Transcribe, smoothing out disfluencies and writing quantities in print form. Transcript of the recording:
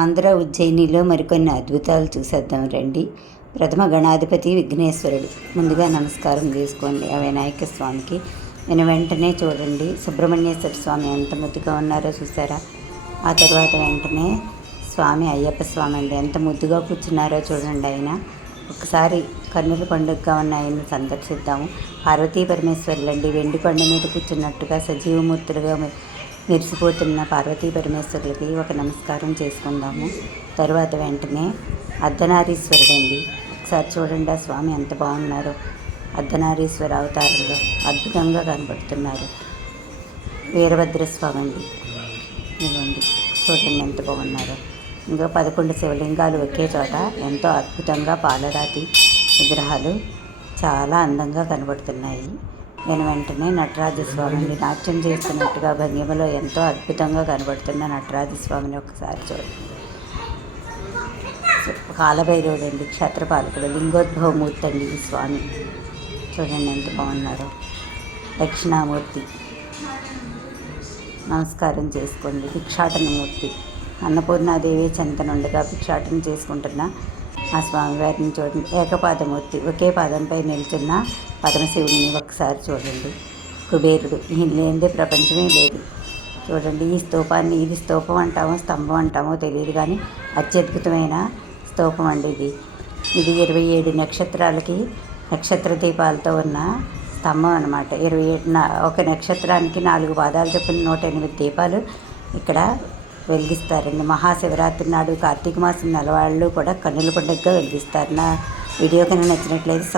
ఆంధ్ర ఉజ్జయినిలో మరికొన్ని అద్భుతాలు చూసేద్దాం రండి. ప్రథమ గణాధిపతి విఘ్నేశ్వరుడు. ముందుగా నమస్కారం చేసుకోండి ఆ వినాయక స్వామికి. నేను వెంటనే చూడండి సుబ్రహ్మణ్యేశ్వర స్వామి ఎంత ముద్దుగా ఉన్నారో చూసారా. ఆ తర్వాత వెంటనే స్వామి అయ్యప్ప స్వామి అండి ఎంత ముద్దుగా కూర్చున్నారో చూడండి. ఆయన ఒకసారి కన్నుల పండుగగా ఉన్న ఆయన్ని సందర్శిద్దాము. పార్వతీ పరమేశ్వరులండి వెండి కొండ మీద కూర్చున్నట్టుగా సజీవమూర్తులుగా మెరిసిపోతున్న పార్వతీ పరమేశ్వరులకి ఒక నమస్కారం చేసుకుందాము. తరువాత వెంటనే అర్ధనారీశ్వరుడండి. ఒకసారి చూడండి ఆ స్వామి ఎంత బాగున్నారో. అర్ధనారీశ్వర అవతారంలో అద్భుతంగా కనబడుతున్నారు. వీరభద్రస్వామి అండి ఇవ్వండి చూడండి ఎంత బాగున్నారో. ఇంకా 11 శివలింగాలు ఒకే చోట ఎంతో అద్భుతంగా పాలరాతి విగ్రహాలు చాలా అందంగా కనబడుతున్నాయి. నేను వెంటనే నటరాజస్వామిని నాట్యం చేస్తున్నట్టుగా భంగిమలో ఎంతో అద్భుతంగా కనబడుతున్న నటరాజస్వామిని ఒకసారి చూడండి. కాలభైరవుడు అండి క్షేత్రపాలకుడు లింగోద్భవమూర్తి అండి ఈ స్వామి చూడండి ఎంత బాగున్నారో. దక్షిణామూర్తి నమస్కారం చేసుకోండి. భిక్షాటనమూర్తి అన్నపూర్ణాదేవి చెంతనుండగా భిక్షాటన చేసుకుంటున్న ఆ స్వామివారిని చూడండి. ఏకపాదమూర్తి ఒకే పాదంపై నిల్చున్న పరమశివుడిని ఒకసారి చూడండి. కుబేరుడు ఈయన లేనిదే ప్రపంచమే లేదు. చూడండి ఈ స్తూపాన్ని ఇది స్తూపం అంటామో స్తంభం అంటామో తెలియదు కానీ అత్యద్భుతమైన స్తూపం అండి ఇది. ఇది 27 నక్షత్రాలకి నక్షత్ర దీపాలతో ఉన్న స్తంభం అన్నమాట. 27 ఒక నక్షత్రానికి 4 పాదాలు చొప్పున 108 దీపాలు ఇక్కడ వెలిగిస్తారండి. మహాశివరాత్రి నాడు కార్తీక మాసం నెలవాళ్ళు కూడా కన్నుల పండుగగా వెలిగిస్తారు. నా వీడియో కనుక నచ్చినట్లయితే